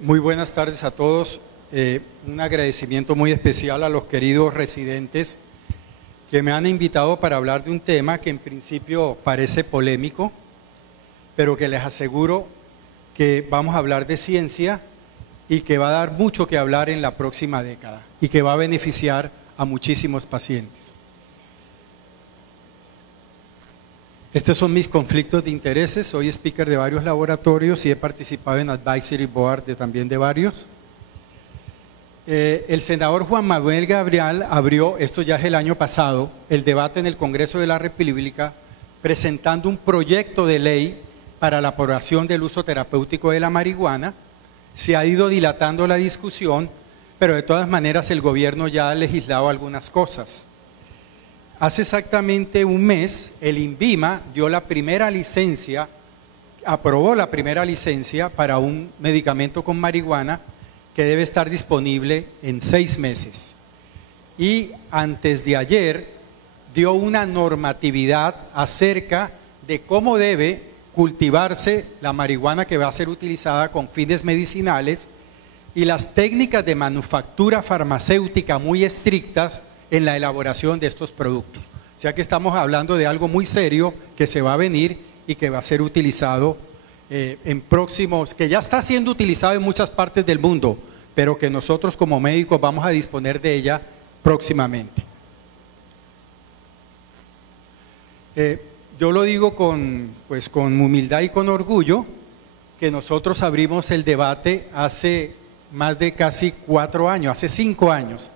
Muy buenas tardes a todos. Un agradecimiento muy especial a los queridos residentes que me han invitado para hablar de un tema que en principio parece polémico, pero que les aseguro que vamos a hablar de ciencia y que va a dar mucho que hablar en la próxima década y que va a beneficiar a muchísimos pacientes. Estos son mis conflictos de intereses. Soy speaker de varios laboratorios y he participado en advisory board también de varios. El senador Juan Manuel Gabriel abrió, esto ya es el año pasado, el debate en el Congreso de la República presentando un proyecto de ley para la aprobación del uso terapéutico de la marihuana. Se ha ido dilatando la discusión, pero de todas maneras el gobierno ya ha legislado algunas cosas. Hace exactamente un mes, el INVIMA dio la primera licencia, aprobó la primera licencia para un medicamento con marihuana que debe estar disponible en 6 meses. Y antes de ayer dio una normatividad acerca de cómo debe cultivarse la marihuana que va a ser utilizada con fines medicinales y las técnicas de manufactura farmacéutica muy estrictas en la elaboración de estos productos. O sea que estamos hablando de algo muy serio que se va a venir y que va a ser utilizado en próximos, que ya está siendo utilizado en muchas partes del mundo, pero que nosotros como médicos vamos a disponer de ella próximamente. Yo lo digo con humildad y con orgullo, que nosotros abrimos el debate hace más de casi 4 años, hace 5 años.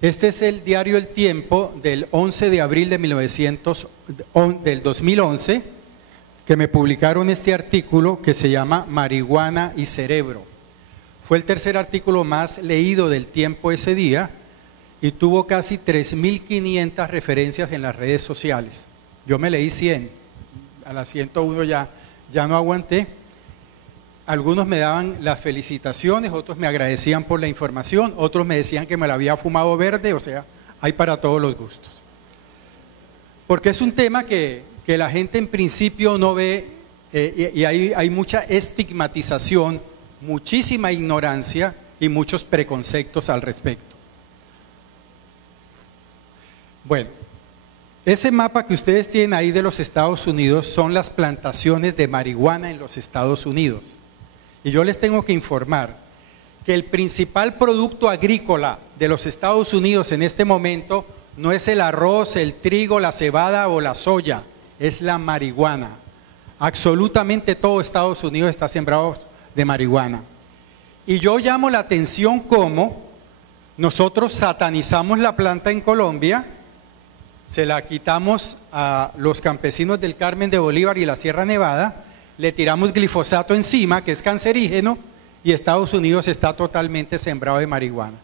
Este es el diario El Tiempo del 11 de abril de del 2011, que me publicaron este artículo que se llama Marihuana y Cerebro. Fue el tercer artículo más leído del Tiempo ese día y tuvo casi 3.500 referencias en las redes sociales. Yo me leí 100, a las 101 ya no aguanté. Algunos me daban las felicitaciones, otros me agradecían por la información, otros me decían que me la había fumado verde, o sea, hay para todos los gustos. Porque es un tema que la gente en principio no ve y hay mucha estigmatización, muchísima ignorancia y muchos preconceptos al respecto. Bueno, ese mapa que ustedes tienen ahí de los Estados Unidos son las plantaciones de marihuana en los Estados Unidos. Y yo les tengo que informar que el principal producto agrícola de los Estados Unidos en este momento no es el arroz, el trigo, la cebada o la soya, es la marihuana. Absolutamente todo Estados Unidos está sembrado de marihuana. Y yo llamo la atención cómo nosotros satanizamos la planta en Colombia, se la quitamos a los campesinos del Carmen de Bolívar y la Sierra Nevada, le tiramos glifosato encima, que es cancerígeno, y Estados Unidos está totalmente sembrado de marihuana.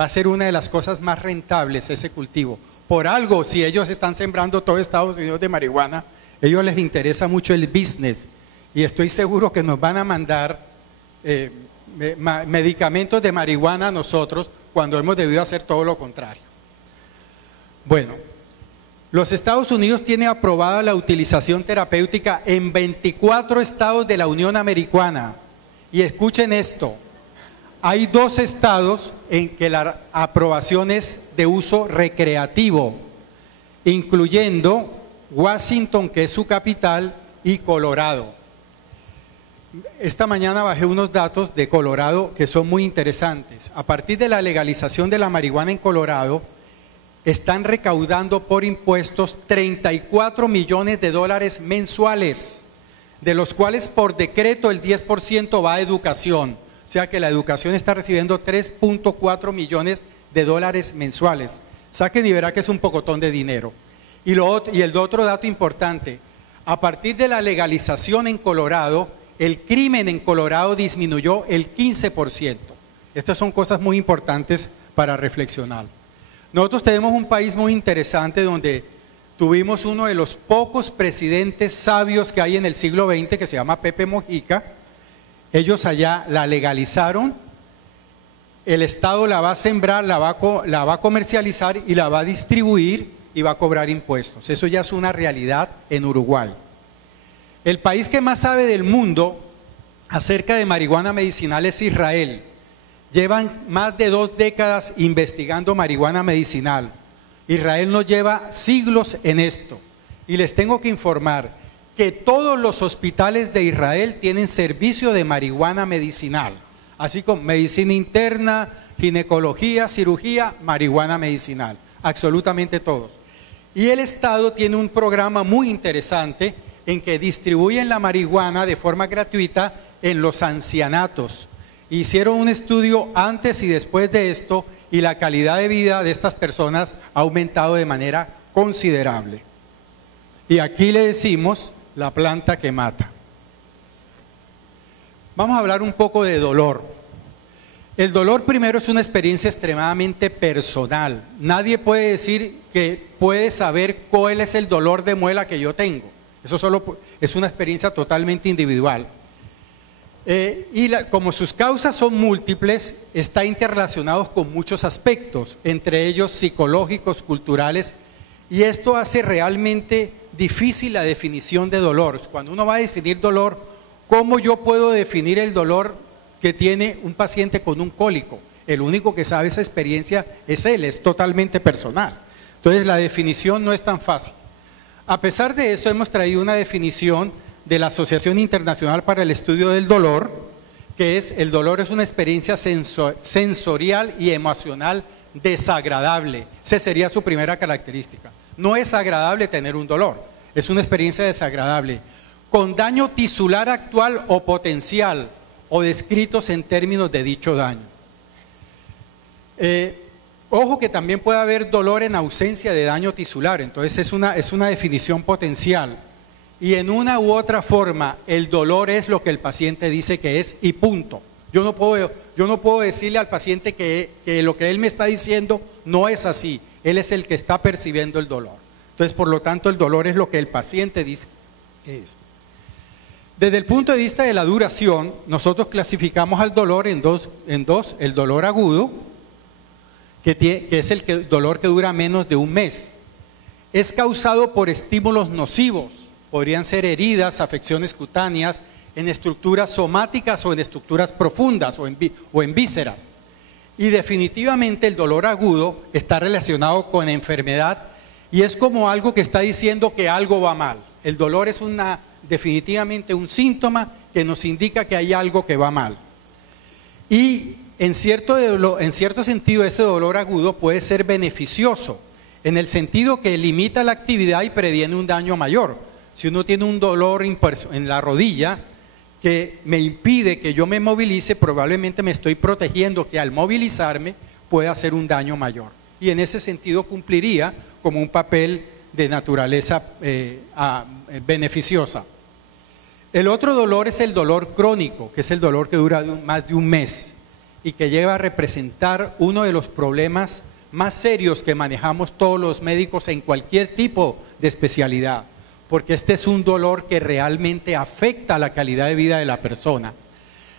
Va a ser una de las cosas más rentables ese cultivo. Por algo, si ellos están sembrando todo Estados Unidos de marihuana, a ellos les interesa mucho el business, y estoy seguro que nos van a mandar medicamentos de marihuana a nosotros, cuando hemos debido hacer todo lo contrario. Bueno, los Estados Unidos tienen aprobada la utilización terapéutica en 24 estados de la Unión Americana. Y escuchen esto, hay 2 estados en que la aprobación es de uso recreativo, incluyendo Washington, que es su capital, y Colorado. Esta mañana bajé unos datos de Colorado que son muy interesantes. A partir de la legalización de la marihuana en Colorado, están recaudando por impuestos 34 millones de dólares mensuales, de los cuales por decreto el 10% va a educación. O sea que la educación está recibiendo 3.4 millones de dólares mensuales. Saquen y verá que es un pocotón de dinero. Y el otro dato importante, a partir de la legalización en Colorado, el crimen en Colorado disminuyó el 15%. Estas son cosas muy importantes para reflexionar. Nosotros tenemos un país muy interesante donde tuvimos uno de los pocos presidentes sabios que hay en el siglo XX, que se llama Pepe Mujica. Ellos allá la legalizaron, el Estado la va a sembrar, la va a comercializar y la va a distribuir y va a cobrar impuestos. Eso ya es una realidad en Uruguay. El país que más sabe del mundo acerca de marihuana medicinal es Israel. Llevan más de 2 décadas investigando marihuana medicinal. Israel nos lleva siglos en esto. Y les tengo que informar que todos los hospitales de Israel tienen servicio de marihuana medicinal. Así como medicina interna, ginecología, cirugía, marihuana medicinal. Absolutamente todos. Y el Estado tiene un programa muy interesante en que distribuyen la marihuana de forma gratuita en los ancianatos. Hicieron un estudio antes y después de esto y la calidad de vida de estas personas ha aumentado de manera considerable. Y aquí le decimos la planta que mata. Vamos a hablar un poco de dolor. El dolor primero es una experiencia extremadamente personal. Nadie puede decir que puede saber cuál es el dolor de muela que yo tengo. Eso solo es una experiencia totalmente individual. Como sus causas son múltiples, está interrelacionados con muchos aspectos, entre ellos psicológicos, culturales, y esto hace realmente difícil la definición de dolor. Cuando uno va a definir dolor, ¿cómo yo puedo definir el dolor que tiene un paciente con un cólico? El único que sabe esa experiencia es él, es totalmente personal. Entonces la definición no es tan fácil. A pesar de eso, hemos traído una definición de la Asociación Internacional para el Estudio del Dolor, que es: el dolor es una experiencia sensorial y emocional desagradable. Esa sería su primera característica. No es agradable tener un dolor, es una experiencia desagradable, con daño tisular actual o potencial, o descritos en términos de dicho daño. Ojo que también puede haber dolor en ausencia de daño tisular, entonces es una definición potencial. Y en una u otra forma, el dolor es lo que el paciente dice que es y punto. Yo no puedo decirle al paciente que lo que él me está diciendo no es así. Él es el que está percibiendo el dolor. Entonces, por lo tanto, el dolor es lo que el paciente dice que es. Desde el punto de vista de la duración, nosotros clasificamos al dolor en dos: el dolor agudo, que es el dolor que dura menos de un mes. Es causado por estímulos nocivos. Podrían ser heridas, afecciones cutáneas, en estructuras somáticas o en estructuras profundas o en vísceras. Y definitivamente el dolor agudo está relacionado con enfermedad y es como algo que está diciendo que algo va mal. El dolor es definitivamente un síntoma que nos indica que hay algo que va mal. Y en cierto sentido, ese dolor agudo puede ser beneficioso, en el sentido que limita la actividad y previene un daño mayor. Si uno tiene un dolor en la rodilla que me impide que yo me movilice, probablemente me estoy protegiendo que al movilizarme pueda hacer un daño mayor. Y en ese sentido cumpliría como un papel de naturaleza beneficiosa. El otro dolor es el dolor crónico, que es el dolor que dura más de un mes y que lleva a representar uno de los problemas más serios que manejamos todos los médicos en cualquier tipo de especialidad, porque este es un dolor que realmente afecta la calidad de vida de la persona.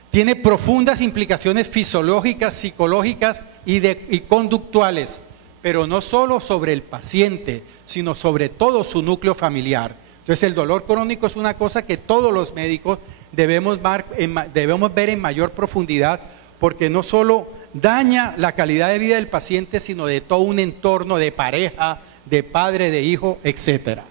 Tiene profundas implicaciones fisiológicas, psicológicas y conductuales, pero no solo sobre el paciente, sino sobre todo su núcleo familiar. Entonces el dolor crónico es una cosa que todos los médicos debemos ver en mayor profundidad, porque no solo daña la calidad de vida del paciente, sino de todo un entorno de pareja, de padre, de hijo, etcétera.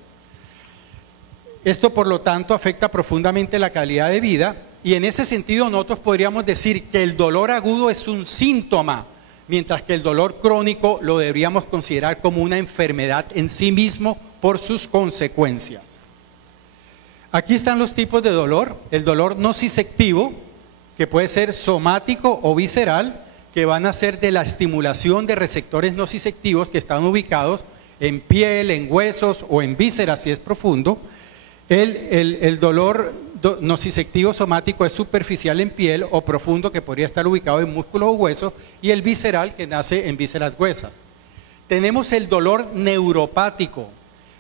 Esto, por lo tanto, afecta profundamente la calidad de vida y en ese sentido nosotros podríamos decir que el dolor agudo es un síntoma, mientras que el dolor crónico lo deberíamos considerar como una enfermedad en sí mismo por sus consecuencias. Aquí están los tipos de dolor: el dolor nociceptivo, que puede ser somático o visceral, que van a ser de la estimulación de receptores nociceptivos que están ubicados en piel, en huesos o en vísceras si es profundo. El dolor nociceptivo somático es superficial en piel o profundo, que podría estar ubicado en músculos o huesos, y el visceral, que nace en vísceras gruesas. Tenemos el dolor neuropático.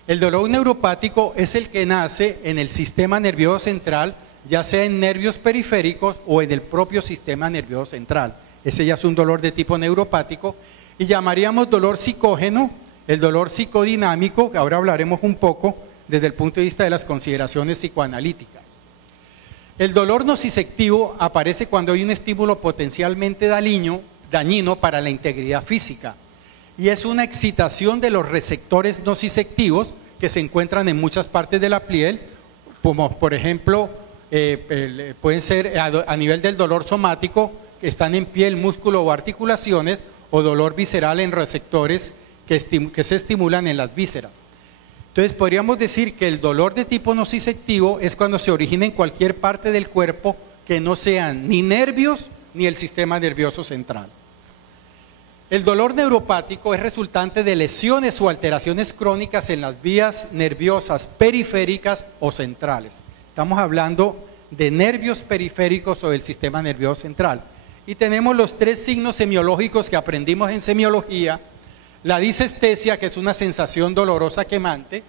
El dolor neuropático es el que nace en el sistema nervioso central, ya sea en nervios periféricos o en el propio sistema nervioso central. Ese ya es un dolor de tipo neuropático, y llamaríamos dolor psicógeno, el dolor psicodinámico, que ahora hablaremos un poco desde el punto de vista de las consideraciones psicoanalíticas. El dolor nociceptivo aparece cuando hay un estímulo potencialmente dañino para la integridad física y es una excitación de los receptores nociceptivos que se encuentran en muchas partes de la piel, como por ejemplo pueden ser a nivel del dolor somático, que están en piel, músculo o articulaciones, o dolor visceral en receptores que se estimulan en las vísceras. Entonces podríamos decir que el dolor de tipo nociceptivo es cuando se origina en cualquier parte del cuerpo que no sean ni nervios ni el sistema nervioso central. El dolor neuropático es resultante de lesiones o alteraciones crónicas en las vías nerviosas periféricas o centrales. Estamos hablando de nervios periféricos o del sistema nervioso central. Y tenemos los 3 signos semiológicos que aprendimos en semiología: la disestesia, que es una sensación dolorosa quemante;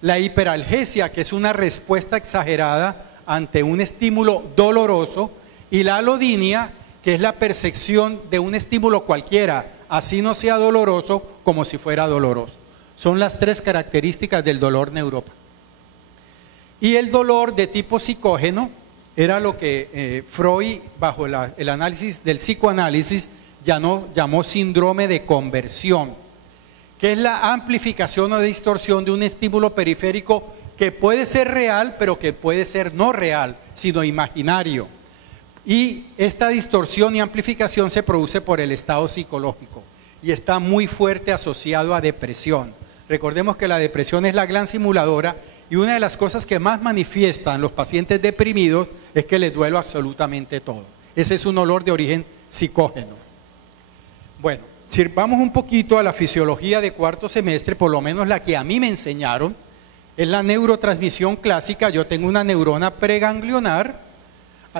la hiperalgesia, que es una respuesta exagerada ante un estímulo doloroso; y la alodinia, que es la percepción de un estímulo cualquiera, así no sea doloroso, como si fuera doloroso. Son las 3 características del dolor neuropático. Y el dolor de tipo psicógeno era lo que Freud, bajo el análisis del psicoanálisis, llamó síndrome de conversión, que es la amplificación o distorsión de un estímulo periférico que puede ser real, pero que puede ser no real, sino imaginario. Y esta distorsión y amplificación se produce por el estado psicológico y está muy fuerte asociado a depresión. Recordemos que la depresión es la gran simuladora, y una de las cosas que más manifiestan los pacientes deprimidos es que les duele absolutamente todo. Ese es un dolor de origen psicógeno. Bueno, si vamos un poquito a la fisiología de cuarto semestre, por lo menos la que a mí me enseñaron, es la neurotransmisión clásica. Yo tengo una neurona preganglionar.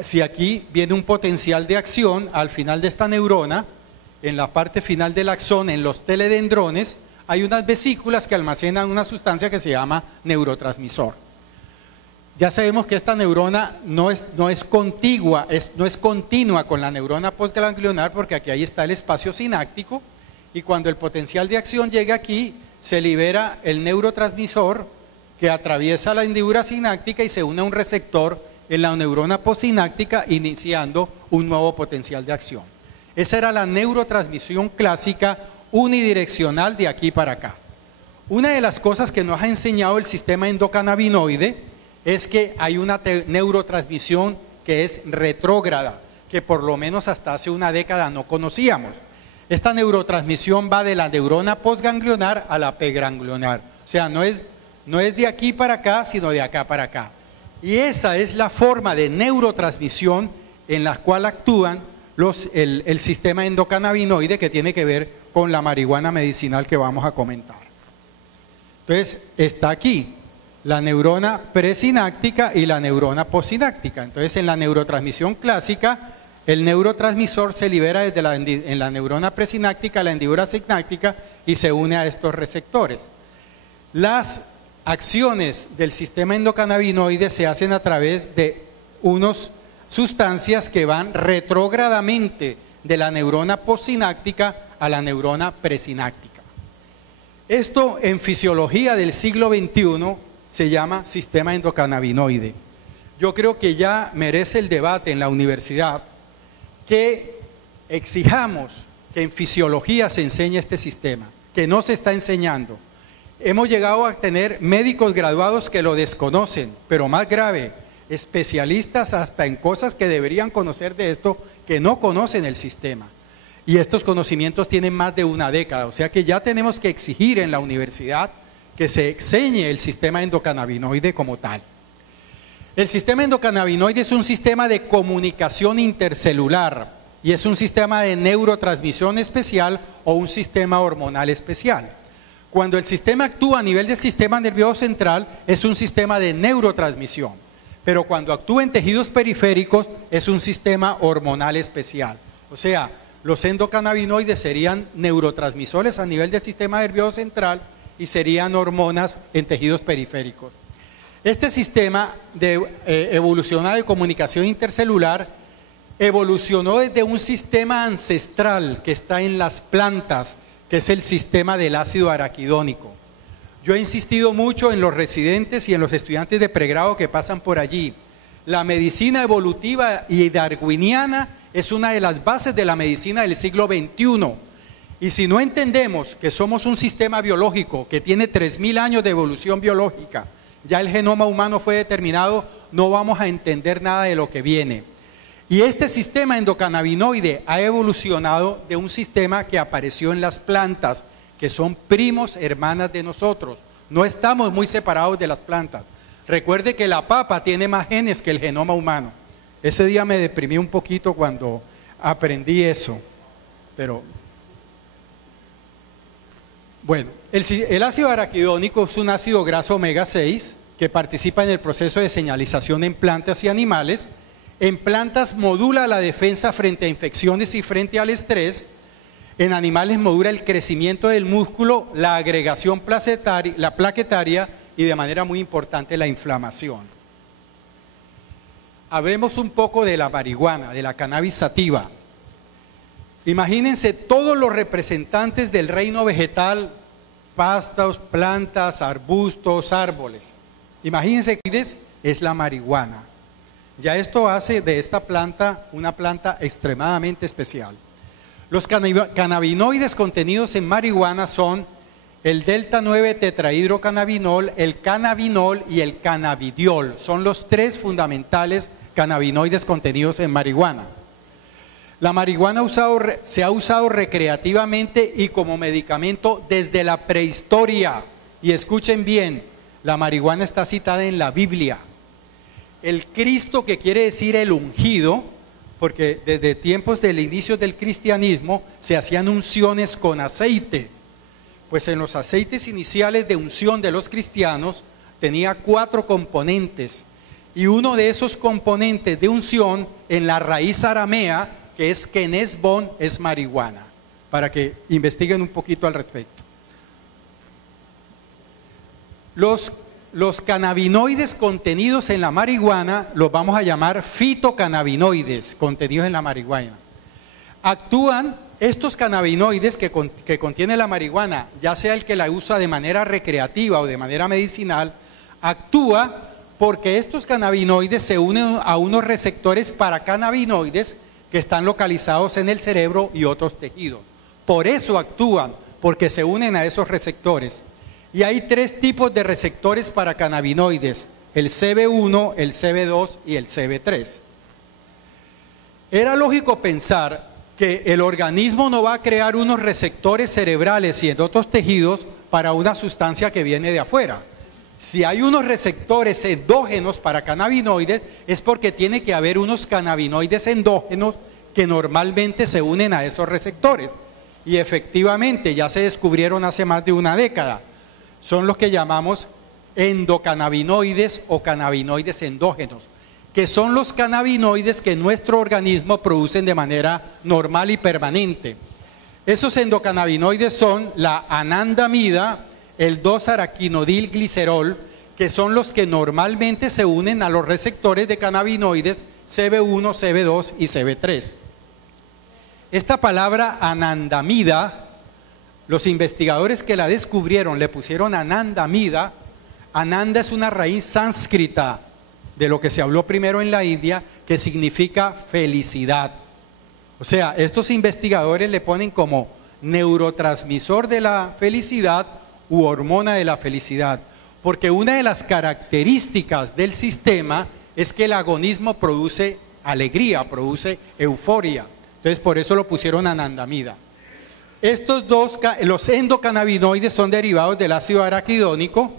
Si aquí viene un potencial de acción, al final de esta neurona, en la parte final del axón, en los teledendrones, hay unas vesículas que almacenan una sustancia que se llama neurotransmisor. Ya sabemos que esta neurona no es contigua, no es continua con la neurona postganglionar, porque aquí ahí está el espacio sináptico, y cuando el potencial de acción llega aquí, se libera el neurotransmisor que atraviesa la hendidura sináptica y se une a un receptor en la neurona postsináptica, iniciando un nuevo potencial de acción. Esa era la neurotransmisión clásica unidireccional de aquí para acá. Una de las cosas que nos ha enseñado el sistema endocannabinoide es que hay una neurotransmisión que es retrógrada, que por lo menos hasta hace una década no conocíamos. Esta neurotransmisión va de la neurona postganglionar a la preganglionar. O sea, no es de aquí para acá, sino de acá para acá. Y esa es la forma de neurotransmisión en la cual actúan el sistema endocannabinoide, que tiene que ver con la marihuana medicinal que vamos a comentar. Entonces, está aquí la neurona presináptica y la neurona postsináptica. Entonces, en la neurotransmisión clásica, el neurotransmisor se libera en la neurona presináptica, la hendidura sináptica, y se une a estos receptores. Las acciones del sistema endocannabinoide se hacen a través de unas sustancias que van retrógradamente de la neurona postsináptica a la neurona presináptica. Esto en fisiología del siglo XXI se llama sistema endocannabinoide. Yo creo que ya merece el debate en la universidad que exijamos que en fisiología se enseñe este sistema, que no se está enseñando. Hemos llegado a tener médicos graduados que lo desconocen, pero más grave, especialistas hasta en cosas que deberían conocer de esto, que no conocen el sistema. Y estos conocimientos tienen más de una década, o sea que ya tenemos que exigir en la universidad que se enseñe el sistema endocannabinoide como tal. El sistema endocannabinoide es un sistema de comunicación intercelular y es un sistema de neurotransmisión especial o un sistema hormonal especial. Cuando el sistema actúa a nivel del sistema nervioso central, es un sistema de neurotransmisión, pero cuando actúa en tejidos periféricos, es un sistema hormonal especial. O sea, los endocannabinoides serían neurotransmisores a nivel del sistema nervioso central y serían hormonas en tejidos periféricos. Este sistema evolucionado de comunicación intercelular evolucionó desde un sistema ancestral que está en las plantas, que es el sistema del ácido araquidónico. Yo he insistido mucho en los residentes y en los estudiantes de pregrado que pasan por allí. La medicina evolutiva y darwiniana es una de las bases de la medicina del siglo XXI. Y si no entendemos que somos un sistema biológico que tiene 3000 años de evolución biológica, ya el genoma humano fue determinado, no vamos a entender nada de lo que viene. Y este sistema endocannabinoide ha evolucionado de un sistema que apareció en las plantas, que son primos hermanas de nosotros. No estamos muy separados de las plantas. Recuerde que la papa tiene más genes que el genoma humano. Ese día me deprimí un poquito cuando aprendí eso. Pero, bueno, el ácido araquidónico es un ácido graso omega 6 que participa en el proceso de señalización en plantas y animales. En plantas modula la defensa frente a infecciones y frente al estrés. En animales modula el crecimiento del músculo, la agregación plaquetaria y de manera muy importante la inflamación. Hablemos un poco de la marihuana, de la cannabis sativa. Imagínense todos los representantes del reino vegetal, pastos, plantas, arbustos, árboles. Imagínense que es la marihuana. Ya esto hace de esta planta una planta extremadamente especial. Los cannabinoides contenidos en marihuana son el delta 9 tetrahidrocannabinol, el cannabinol y el cannabidiol. Son los tres fundamentales cannabinoides contenidos en marihuana. La marihuana se ha usado recreativamente y como medicamento desde la prehistoria. Y escuchen bien, la marihuana está citada en la Biblia. El Cristo, que quiere decir el ungido, porque desde tiempos del inicio del cristianismo se hacían unciones con aceite. Pues en los aceites iniciales de unción de los cristianos tenía 4 componentes. Y uno de esos componentes de unción en la raíz aramea, que es kenesbon, es marihuana. Para que investiguen un poquito al respecto. Los cannabinoides contenidos en la marihuana los vamos a llamar fitocannabinoides contenidos en la marihuana. Actúan estos cannabinoides que contiene la marihuana, ya sea el que la usa de manera recreativa o de manera medicinal, actúa porque estos cannabinoides se unen a unos receptores para cannabinoides que están localizados en el cerebro y otros tejidos. Por eso actúan, porque se unen a esos receptores. Y hay 3 tipos de receptores para cannabinoides, el CB1, el CB2 y el CB3. Era lógico pensar que el organismo no va a crear unos receptores cerebrales y en otros tejidos para una sustancia que viene de afuera. Si hay unos receptores endógenos para cannabinoides, es porque tiene que haber unos cannabinoides endógenos que normalmente se unen a esos receptores. Y efectivamente ya se descubrieron hace más de una década. Son los que llamamos endocannabinoides o cannabinoides endógenos, que son los cannabinoides que nuestro organismo producen de manera normal y permanente. Esos endocannabinoides son la anandamida, el 2-araquinodilglicerol, que son los que normalmente se unen a los receptores de cannabinoides CB1, CB2 y CB3. Esta palabra anandamida, los investigadores que la descubrieron le pusieron anandamida. Ananda es una raíz sánscrita de lo que se habló primero en la India, que significa felicidad. O sea, estos investigadores le ponen como neurotransmisor de la felicidad u hormona de la felicidad, porque una de las características del sistema es que el agonismo produce alegría, produce euforia. Entonces por eso lo pusieron anandamida. Estos dos, los endocannabinoides, son derivados del ácido araquidónico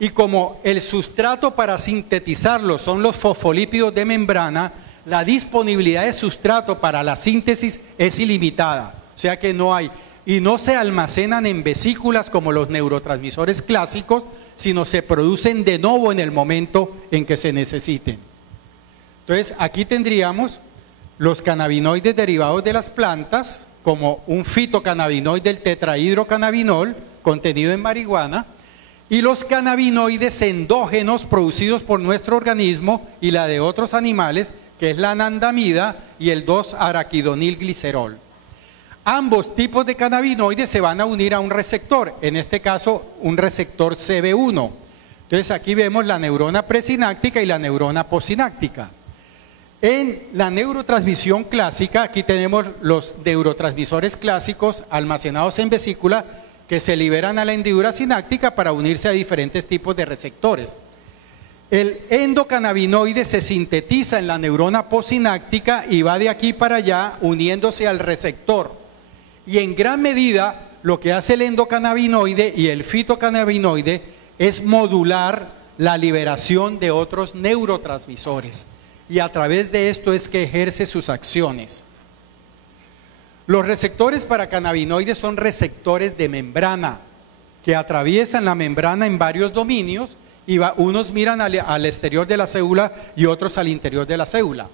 y como el sustrato para sintetizarlos son los fosfolípidos de membrana, la disponibilidad de sustrato para la síntesis es ilimitada. O sea que no hay, y no se almacenan en vesículas como los neurotransmisores clásicos, sino se producen de nuevo en el momento en que se necesiten. Entonces aquí tendríamos los cannabinoides derivados de las plantas, como un fitocannabinoide, el tetrahidrocannabinol, contenido en marihuana, y los cannabinoides endógenos producidos por nuestro organismo y la de otros animales, que es la anandamida y el 2-araquidonilglicerol. Ambos tipos de cannabinoides se van a unir a un receptor, en este caso un receptor CB1. Entonces aquí vemos la neurona presináptica y la neurona postsináptica. En la neurotransmisión clásica, aquí tenemos los neurotransmisores clásicos almacenados en vesícula que se liberan a la hendidura sináptica para unirse a diferentes tipos de receptores. El endocannabinoide se sintetiza en la neurona postsináptica y va de aquí para allá uniéndose al receptor. Y en gran medida lo que hace el endocannabinoide y el fitocannabinoide es modular la liberación de otros neurotransmisores. Y a través de esto es que ejerce sus acciones. Los receptores para cannabinoides son receptores de membrana que atraviesan la membrana en varios dominios y unos miran al exterior de la célula y otros al interior de la célula.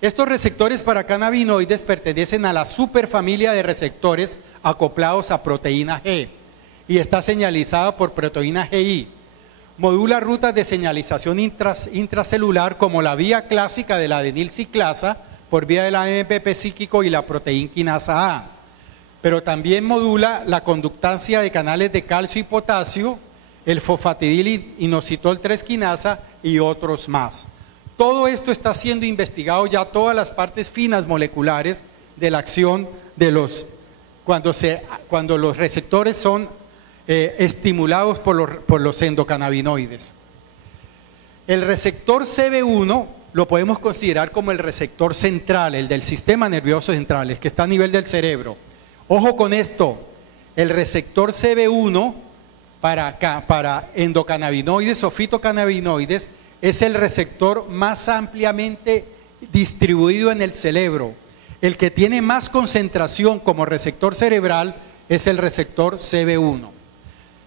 Estos receptores para cannabinoides pertenecen a la superfamilia de receptores acoplados a proteína G y está señalizada por proteína GI. Modula rutas de señalización intracelular como la vía clásica de la adenilciclasa por vía del AMP psíquico y la proteína quinasa A. Pero también modula la conductancia de canales de calcio y potasio, el fosfatidil inositol 3 quinasa y otros más. Todo esto está siendo investigado ya, todas las partes finas moleculares de la acción de cuando los receptores son estimulados por los endocannabinoides. El receptor CB1 lo podemos considerar como el receptor central, el del sistema nervioso central, el que está a nivel del cerebro. Ojo con esto, el receptor CB1 para endocannabinoides o fitocannabinoides es el receptor más ampliamente distribuido en el cerebro. El que tiene más concentración como receptor cerebral es el receptor CB1.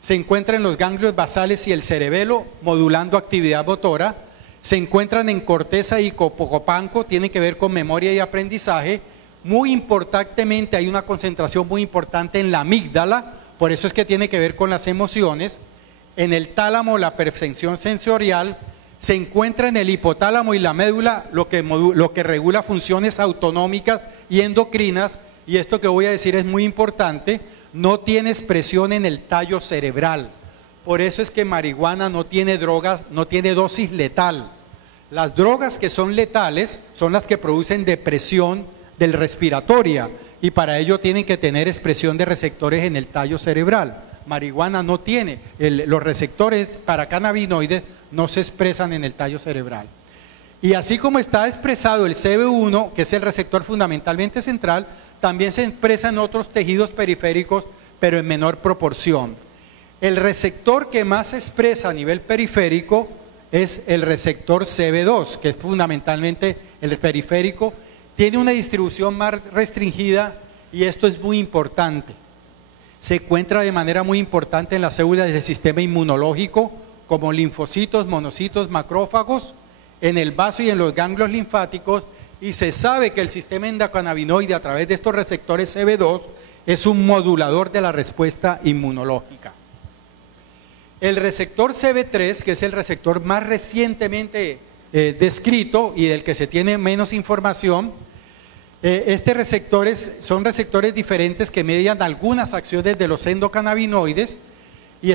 Se encuentra en los ganglios basales y el cerebelo, modulando actividad motora. Se encuentran en corteza y hipocampo, tienen que ver con memoria y aprendizaje. Muy importantemente, hay una concentración muy importante en la amígdala, por eso es que tiene que ver con las emociones. En el tálamo, la percepción sensorial. Se encuentra en el hipotálamo y la médula, lo que regula funciones autonómicas y endocrinas. Y esto que voy a decir es muy importante. No tiene expresión en el tallo cerebral. Por eso es que marihuana no tiene drogas, no tiene dosis letal. Las drogas que son letales son las que producen depresión del respiratoria y para ello tienen que tener expresión de receptores en el tallo cerebral. Marihuana no tiene, los receptores para cannabinoides no se expresan en el tallo cerebral. Y así como está expresado el CB1, que es el receptor fundamentalmente central, también se expresa en otros tejidos periféricos, pero en menor proporción. El receptor que más se expresa a nivel periférico es el receptor CB2, que es fundamentalmente el periférico. Tiene una distribución más restringida y esto es muy importante. Se encuentra de manera muy importante en las células del sistema inmunológico, como linfocitos, monocitos, macrófagos, en el vaso y en los ganglios linfáticos. Y se sabe que el sistema endocannabinoide a través de estos receptores CB2 es un modulador de la respuesta inmunológica. El receptor CB3, que es el receptor más recientemente descrito y del que se tiene menos información, son receptores diferentes que median algunas acciones de los endocannabinoides y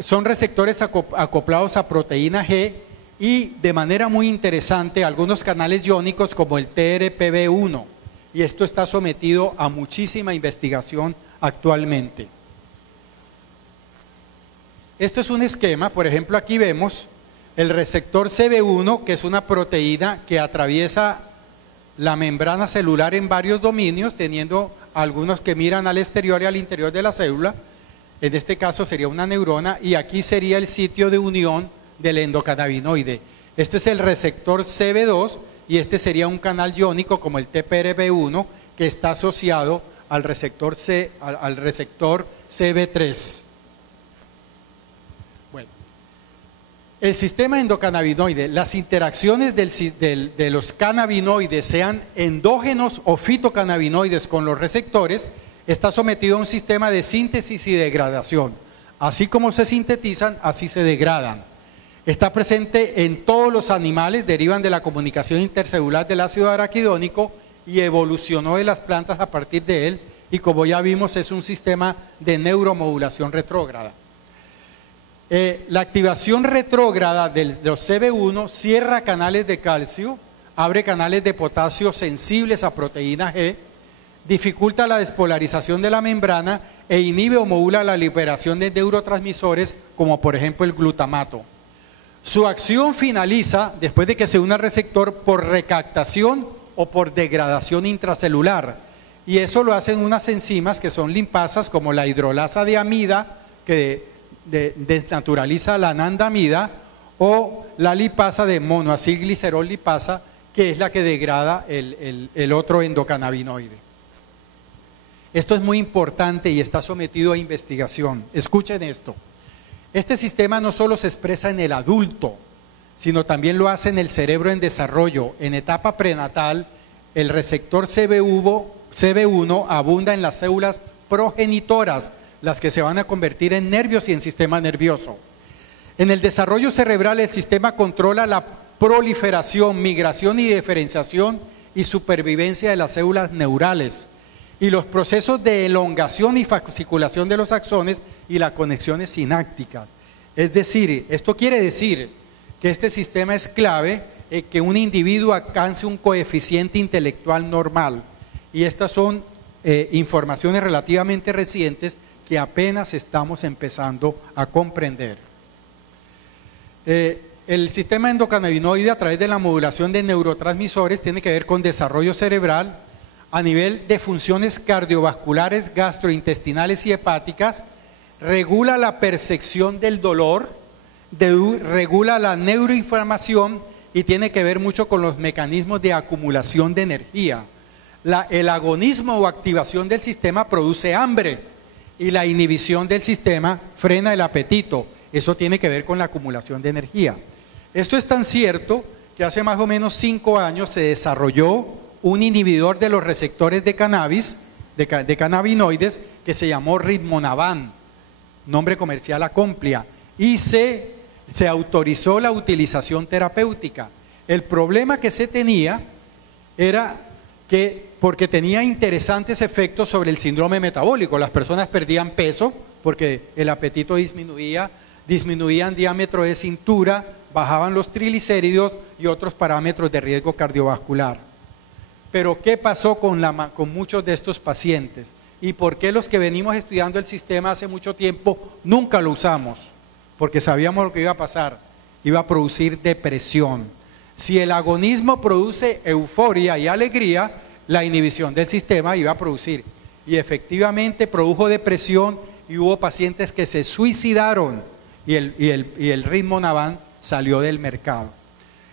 son receptores acoplados a proteína G y de manera muy interesante algunos canales iónicos como el TRPV1, y esto está sometido a muchísima investigación actualmente. Esto es un esquema, por ejemplo aquí vemos el receptor CB1, que es una proteína que atraviesa la membrana celular en varios dominios, teniendo algunos que miran al exterior y al interior de la célula. En este caso sería una neurona y aquí sería el sitio de unión del endocannabinoide. Este es el receptor CB2 y este sería un canal iónico como el TPRB1 que está asociado al receptor CB3. Bueno, el sistema endocannabinoide, las interacciones de los cannabinoides, sean endógenos o fitocannabinoides con los receptores, está sometido a un sistema de síntesis y degradación. Así como se sintetizan, así se degradan. Está presente en todos los animales, derivan de la comunicación intercelular del ácido araquidónico y evolucionó de las plantas a partir de él, y como ya vimos es un sistema de neuromodulación retrógrada. La activación retrógrada de los CB1 cierra canales de calcio, abre canales de potasio sensibles a proteína G, dificulta la despolarización de la membrana e inhibe o modula la liberación de neurotransmisores como por ejemplo el glutamato. Su acción finaliza después de que se une al receptor por recaptación o por degradación intracelular, y eso lo hacen unas enzimas que son limpasas como la hidrolasa de amida que desnaturaliza la anandamida, o la lipasa de monoacilglicerol lipasa, que es la que degrada el otro endocannabinoide. Esto es muy importante y está sometido a investigación. Escuchen esto. Este sistema no solo se expresa en el adulto, sino también lo hace en el cerebro en desarrollo. En etapa prenatal, el receptor CB1 abunda en las células progenitoras, las que se van a convertir en nervios y en sistema nervioso. En el desarrollo cerebral, el sistema controla la proliferación, migración y diferenciación y supervivencia de las células neurales y los procesos de elongación y fasciculación de los axones y las conexiones sinápticas. Es decir, esto quiere decir que este sistema es clave en que un individuo alcance un coeficiente intelectual normal, y estas son informaciones relativamente recientes que apenas estamos empezando a comprender. El sistema endocannabinoide, a través de la modulación de neurotransmisores, tiene que ver con desarrollo cerebral a nivel de funciones cardiovasculares, gastrointestinales y hepáticas, regula la percepción del dolor, regula la neuroinflamación y tiene que ver mucho con los mecanismos de acumulación de energía. El agonismo o activación del sistema produce hambre y la inhibición del sistema frena el apetito. Eso tiene que ver con la acumulación de energía. Esto es tan cierto que hace más o menos 5 años se desarrolló un inhibidor de los receptores de cannabis, de cannabinoides, que se llamó Ritmonaban, nombre comercial Acomplia, y se autorizó la utilización terapéutica. El problema que se tenía era que, porque tenía interesantes efectos sobre el síndrome metabólico, las personas perdían peso porque el apetito disminuían diámetro de cintura, bajaban los triglicéridos y otros parámetros de riesgo cardiovascular. Pero ¿qué pasó con muchos de estos pacientes? ¿Y por qué los que venimos estudiando el sistema hace mucho tiempo nunca lo usamos? Porque sabíamos lo que iba a pasar, iba a producir depresión. Si el agonismo produce euforia y alegría, la inhibición del sistema iba a producir. Y efectivamente produjo depresión y hubo pacientes que se suicidaron y el Ritmonaban salió del mercado.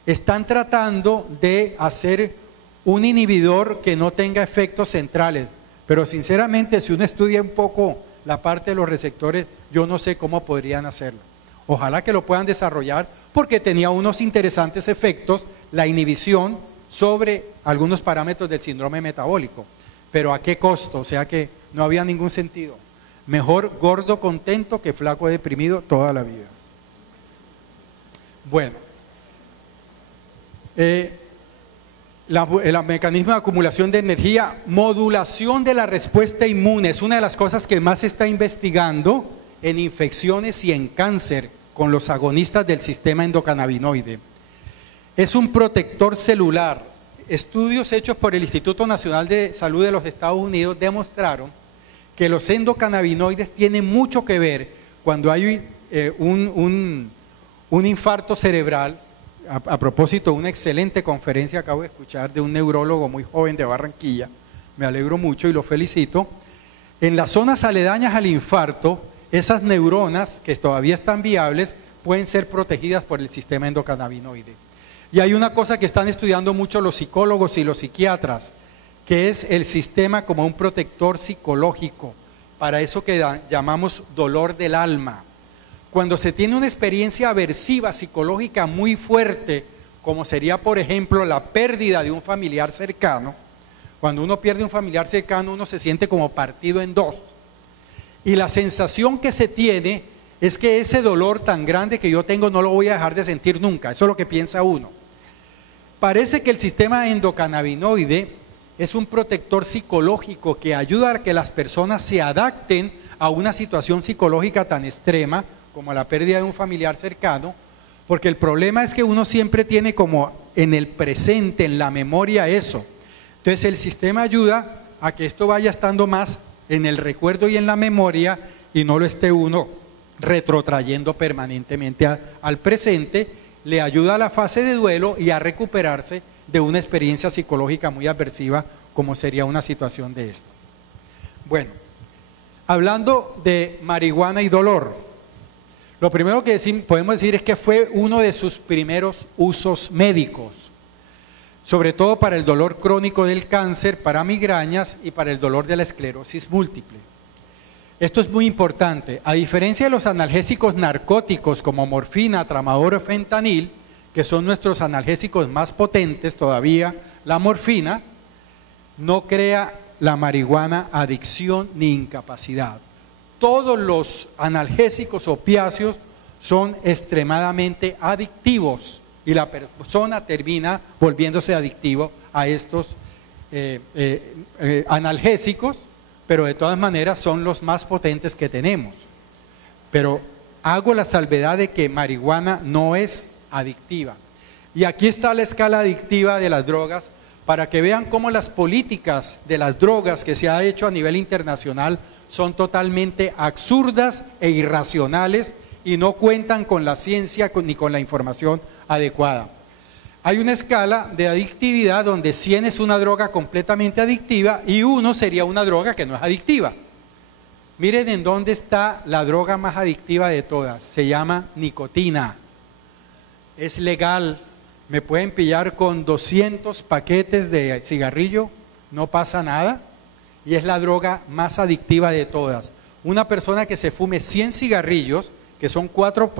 Están tratando de hacer un inhibidor que no tenga efectos centrales, pero sinceramente si uno estudia un poco la parte de los receptores, yo no sé cómo podrían hacerlo. Ojalá que lo puedan desarrollar porque tenía unos interesantes efectos, la inhibición sobre algunos parámetros del síndrome metabólico, pero ¿a qué costo? O sea que no había ningún sentido. Mejor gordo contento que flaco deprimido toda la vida. Bueno, el mecanismo de acumulación de energía, modulación de la respuesta inmune, es una de las cosas que más se está investigando en infecciones y en cáncer con los agonistas del sistema endocannabinoide. Es un protector celular. Estudios hechos por el Instituto Nacional de Salud de los Estados Unidos demostraron que los endocannabinoides tienen mucho que ver cuando hay un infarto cerebral. A propósito, una excelente conferencia acabo de escuchar de un neurólogo muy joven de Barranquilla, me alegro mucho y lo felicito. En las zonas aledañas al infarto, esas neuronas que todavía están viables pueden ser protegidas por el sistema endocannabinoide. Y hay una cosa que están estudiando mucho los psicólogos y los psiquiatras, que es el sistema como un protector psicológico, para eso que llamamos dolor del alma. Cuando se tiene una experiencia aversiva psicológica muy fuerte, como sería por ejemplo la pérdida de un familiar cercano, cuando uno pierde un familiar cercano uno se siente como partido en dos. Y la sensación que se tiene es que ese dolor tan grande que yo tengo no lo voy a dejar de sentir nunca, eso es lo que piensa uno. Parece que el sistema endocannabinoide es un protector psicológico que ayuda a que las personas se adapten a una situación psicológica tan extrema como la pérdida de un familiar cercano, porque el problema es que uno siempre tiene como en el presente, en la memoria eso. Entonces el sistema ayuda a que esto vaya estando más en el recuerdo y en la memoria y no lo esté uno retrotrayendo permanentemente al presente. Le ayuda a la fase de duelo y a recuperarse de una experiencia psicológica muy aversiva como sería una situación de esta. Bueno, hablando de marihuana y dolor, lo primero que podemos decir es que fue uno de sus primeros usos médicos, sobre todo para el dolor crónico del cáncer, para migrañas y para el dolor de la esclerosis múltiple. Esto es muy importante. A diferencia de los analgésicos narcóticos como morfina, tramadol o fentanil, que son nuestros analgésicos más potentes todavía, la morfina no crea la marihuana adicción ni incapacidad. Todos los analgésicos opiáceos son extremadamente adictivos y la persona termina volviéndose adictivo a estos analgésicos, pero de todas maneras son los más potentes que tenemos. Pero hago la salvedad de que marihuana no es adictiva. Y aquí está la escala adictiva de las drogas para que vean cómo las políticas de las drogas que se ha hecho a nivel internacional son totalmente absurdas e irracionales y no cuentan con la ciencia ni con la información adecuada. Hay una escala de adictividad donde 100 es una droga completamente adictiva y 1 sería una droga que no es adictiva. Miren en dónde está la droga más adictiva de todas, se llama nicotina. Es legal, me pueden pillar con 200 paquetes de cigarrillo, no pasa nada. Y es la droga más adictiva de todas. Una persona que se fume 100 cigarrillos, que son 4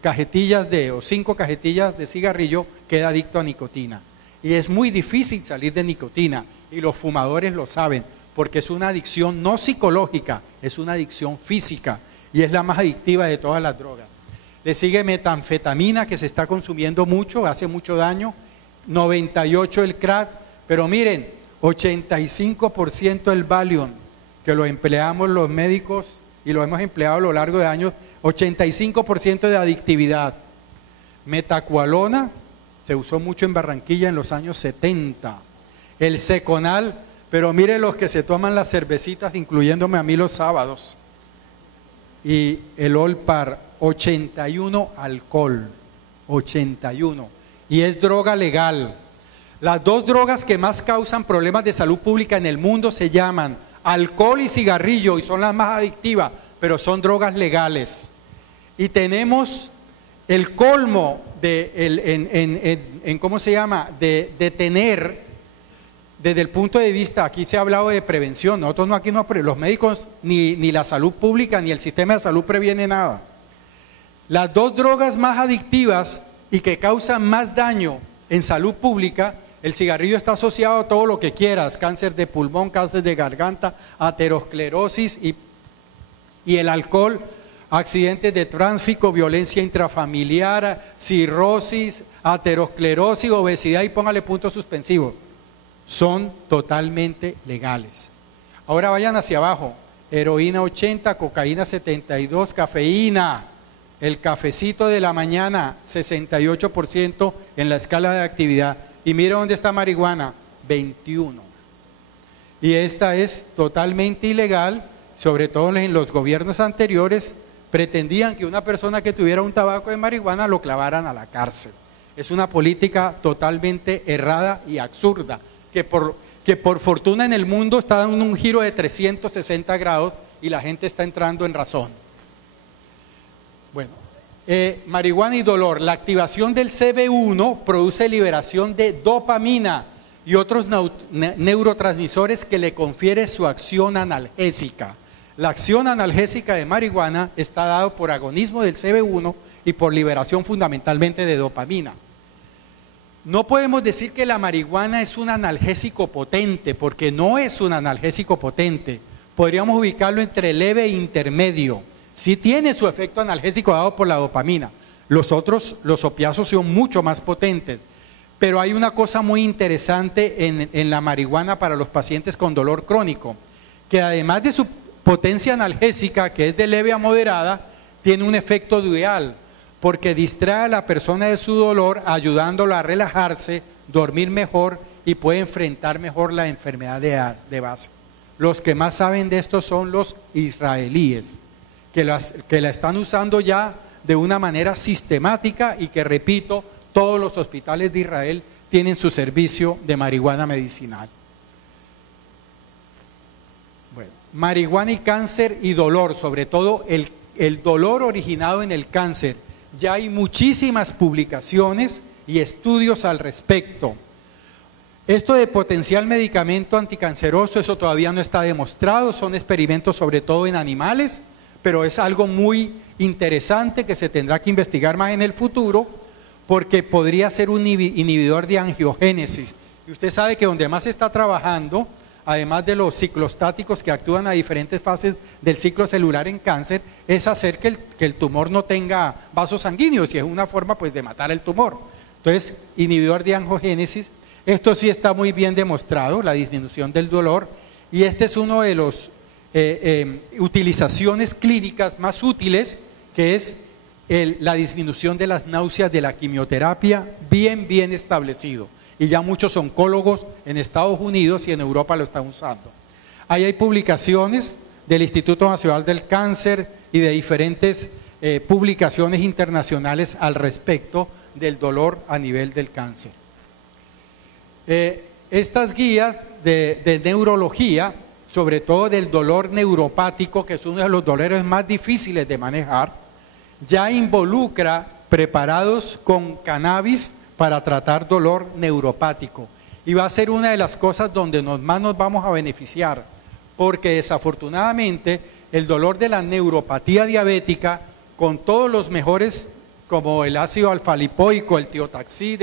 cajetillas o 5 cajetillas de cigarrillo, queda adicto a nicotina. Y es muy difícil salir de nicotina, y los fumadores lo saben, porque es una adicción no psicológica, es una adicción física, y es la más adictiva de todas las drogas. Le sigue metanfetamina, que se está consumiendo mucho, hace mucho daño, 98 el crack, pero miren, 85% el Valium, que lo empleamos los médicos y lo hemos empleado a lo largo de años, 85% de adictividad. Metacualona se usó mucho en Barranquilla en los años 70. El Seconal, pero mire los que se toman las cervecitas, incluyéndome a mí los sábados. Y el Olpar, 81 alcohol, 81. Y es droga legal. Las dos drogas que más causan problemas de salud pública en el mundo se llaman alcohol y cigarrillo y son las más adictivas, pero son drogas legales. Y tenemos el colmo de, ¿cómo se llama? De tener, desde el punto de vista, aquí se ha hablado de prevención, nosotros no, aquí no, los médicos, ni la salud pública, ni el sistema de salud previene nada. Las dos drogas más adictivas y que causan más daño en salud pública, el cigarrillo está asociado a todo lo que quieras, cáncer de pulmón, cáncer de garganta, aterosclerosis y el alcohol, accidentes de tránsito, violencia intrafamiliar, cirrosis, aterosclerosis, obesidad y póngale punto suspensivo. Son totalmente legales. Ahora vayan hacia abajo, heroína 80, cocaína 72, cafeína, el cafecito de la mañana 68% en la escala de actividad. Y mira dónde está marihuana, 21. Y esta es totalmente ilegal, sobre todo en los gobiernos anteriores, pretendían que una persona que tuviera un tabaco de marihuana lo clavaran a la cárcel. Es una política totalmente errada y absurda, que por fortuna en el mundo está dando un giro de 360 grados y la gente está entrando en razón. Bueno. Marihuana y dolor. La activación del CB1 produce liberación de dopamina y otros neurotransmisores que le confiere su acción analgésica. La acción analgésica de marihuana está dada por agonismo del CB1 y por liberación fundamentalmente de dopamina. No podemos decir que la marihuana es un analgésico potente, porque no es un analgésico potente. Podríamos ubicarlo entre leve e intermedio. Sí tiene su efecto analgésico dado por la dopamina. Los otros, los opiáceos, son mucho más potentes. Pero hay una cosa muy interesante en la marihuana para los pacientes con dolor crónico, que además de su potencia analgésica, que es de leve a moderada, tiene un efecto dual, porque distrae a la persona de su dolor, ayudándolo a relajarse, dormir mejor y puede enfrentar mejor la enfermedad de base. Los que más saben de esto son los israelíes, que la están usando ya de una manera sistemática y que, repito, todos los hospitales de Israel tienen su servicio de marihuana medicinal. Bueno, marihuana y cáncer y dolor, sobre todo el dolor originado en el cáncer. Ya hay muchísimas publicaciones y estudios al respecto. Esto de potencial medicamento anticanceroso, eso todavía no está demostrado, son experimentos sobre todo en animales, pero es algo muy interesante que se tendrá que investigar más en el futuro, porque podría ser un inhibidor de angiogénesis. Y usted sabe que donde más se está trabajando, además de los ciclostáticos que actúan a diferentes fases del ciclo celular en cáncer, es hacer que el tumor no tenga vasos sanguíneos, y es una forma pues de matar el tumor. Entonces, inhibidor de angiogénesis, esto sí está muy bien demostrado, la disminución del dolor, y este es uno de los utilizaciones clínicas más útiles, que es la disminución de las náuseas de la quimioterapia, bien establecido. Y ya muchos oncólogos en Estados Unidos y en Europa lo están usando. Ahí hay publicaciones del Instituto Nacional del Cáncer y de diferentes publicaciones internacionales al respecto del dolor a nivel del cáncer. Estas guías de neurología, sobre todo del dolor neuropático, que es uno de los dolores más difíciles de manejar, ya involucra preparados con cannabis para tratar dolor neuropático, y va a ser una de las cosas donde más nos vamos a beneficiar, porque desafortunadamente el dolor de la neuropatía diabética, con todos los mejores como el ácido alfa-lipoico, el tiotaxid,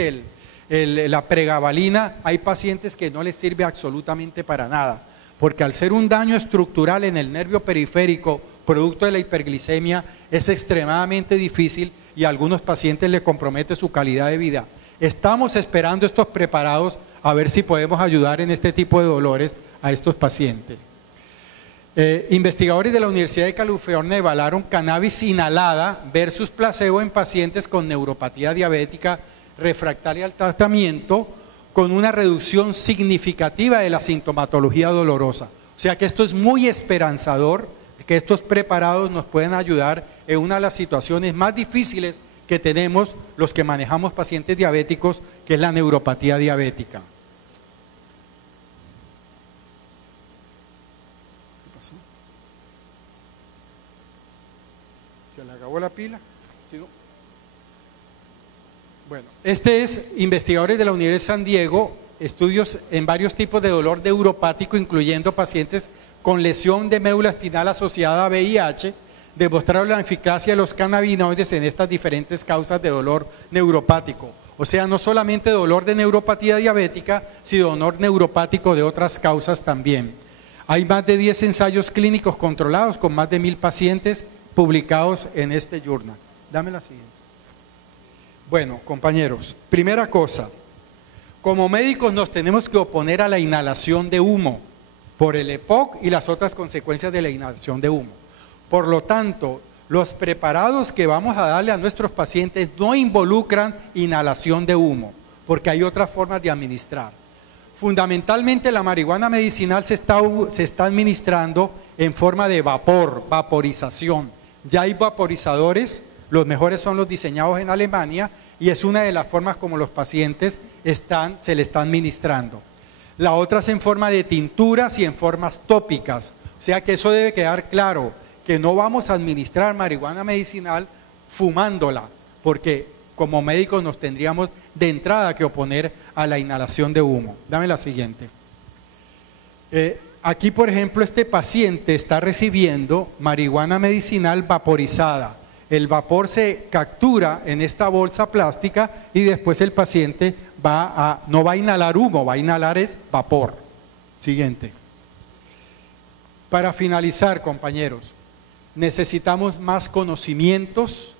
la pregabalina, hay pacientes que no les sirve absolutamente para nada, porque al ser un daño estructural en el nervio periférico producto de la hiperglicemia, es extremadamente difícil y a algunos pacientes le compromete su calidad de vida. Estamos esperando estos preparados a ver si podemos ayudar en este tipo de dolores a estos pacientes. Investigadores de la Universidad de California evaluaron cannabis inhalada versus placebo en pacientes con neuropatía diabética refractaria al tratamiento, con una reducción significativa de la sintomatología dolorosa. O sea que esto es muy esperanzador, que estos preparados nos pueden ayudar en una de las situaciones más difíciles que tenemos los que manejamos pacientes diabéticos, que es la neuropatía diabética. ¿Qué pasó? ¿Se le acabó la pila? ¿Sí? Bueno, este es investigadores de la Universidad de San Diego, estudios en varios tipos de dolor neuropático, incluyendo pacientes con lesión de médula espinal asociada a VIH, demostraron la eficacia de los cannabinoides en estas diferentes causas de dolor neuropático. O sea, no solamente dolor de neuropatía diabética, sino dolor neuropático de otras causas también. Hay más de 10 ensayos clínicos controlados con más de 1000 pacientes publicados en este journal. Dame la siguiente. Bueno, compañeros, primera cosa, como médicos nos tenemos que oponer a la inhalación de humo por el EPOC y las otras consecuencias de la inhalación de humo. Por lo tanto, los preparados que vamos a darle a nuestros pacientes no involucran inhalación de humo, porque hay otras formas de administrar. Fundamentalmente la marihuana medicinal se está administrando en forma de vapor, vaporización. Ya hay vaporizadores, los mejores son los diseñados en Alemania, y es una de las formas como los pacientes se le está administrando. La otra es en forma de tinturas y en formas tópicas, o sea que eso debe quedar claro, que no vamos a administrar marihuana medicinal fumándola, porque como médicos nos tendríamos de entrada que oponer a la inhalación de humo. Dame la siguiente. Aquí, por ejemplo, este paciente está recibiendo marihuana medicinal vaporizada. El vapor se captura en esta bolsa plástica y después el paciente no va a inhalar humo, va a inhalar es vapor. Siguiente. Para finalizar, compañeros, necesitamos más conocimientos,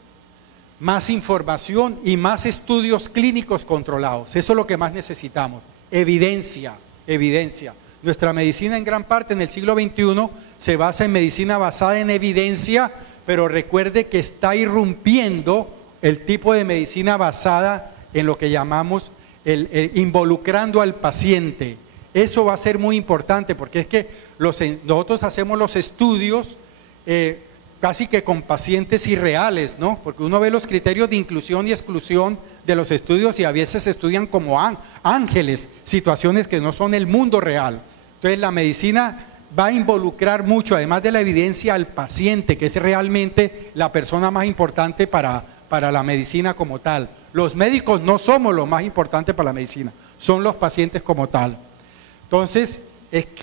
más información y más estudios clínicos controlados. Eso es lo que más necesitamos. Evidencia, evidencia. Nuestra medicina en gran parte en el siglo XXI se basa en medicina basada en evidencia, pero recuerde que está irrumpiendo el tipo de medicina basada en lo que llamamos involucrando al paciente. Eso va a ser muy importante porque es que nosotros hacemos los estudios casi que con pacientes irreales, ¿no? Porque uno ve los criterios de inclusión y exclusión de los estudios y a veces se estudian como ángeles, situaciones que no son el mundo real. Entonces la medicina va a involucrar mucho, además de la evidencia, al paciente, que es realmente la persona más importante para la medicina como tal. Los médicos no somos lo más importante para la medicina, son los pacientes como tal. Entonces,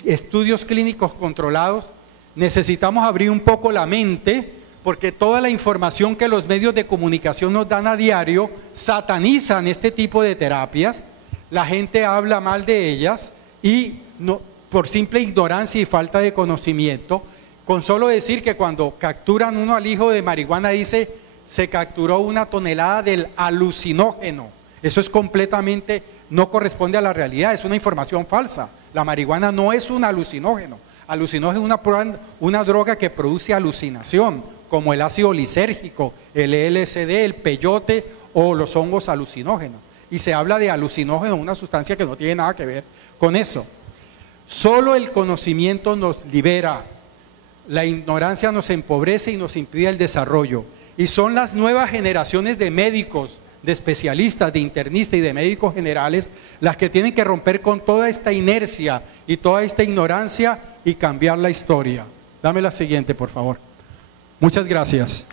estudios clínicos controlados, necesitamos abrir un poco la mente, porque toda la información que los medios de comunicación nos dan a diario satanizan este tipo de terapias, la gente habla mal de ellas y por simple ignorancia y falta de conocimiento, con solo decir que cuando capturan uno al hijo de marihuana dice se capturó 1 tonelada del alucinógeno, eso es completamente, no corresponde a la realidad, es una información falsa. La marihuana no es un alucinógeno. Alucinógeno es una droga que produce alucinación, como el ácido lisérgico, el LSD, el peyote o los hongos alucinógenos. Y se habla de alucinógeno, una sustancia que no tiene nada que ver con eso. Solo el conocimiento nos libera, la ignorancia nos empobrece y nos impide el desarrollo. Y son las nuevas generaciones de médicos, de especialistas, de internistas y de médicos generales las que tienen que romper con toda esta inercia y toda esta ignorancia y cambiar la historia. Dame la siguiente, por favor. Muchas gracias.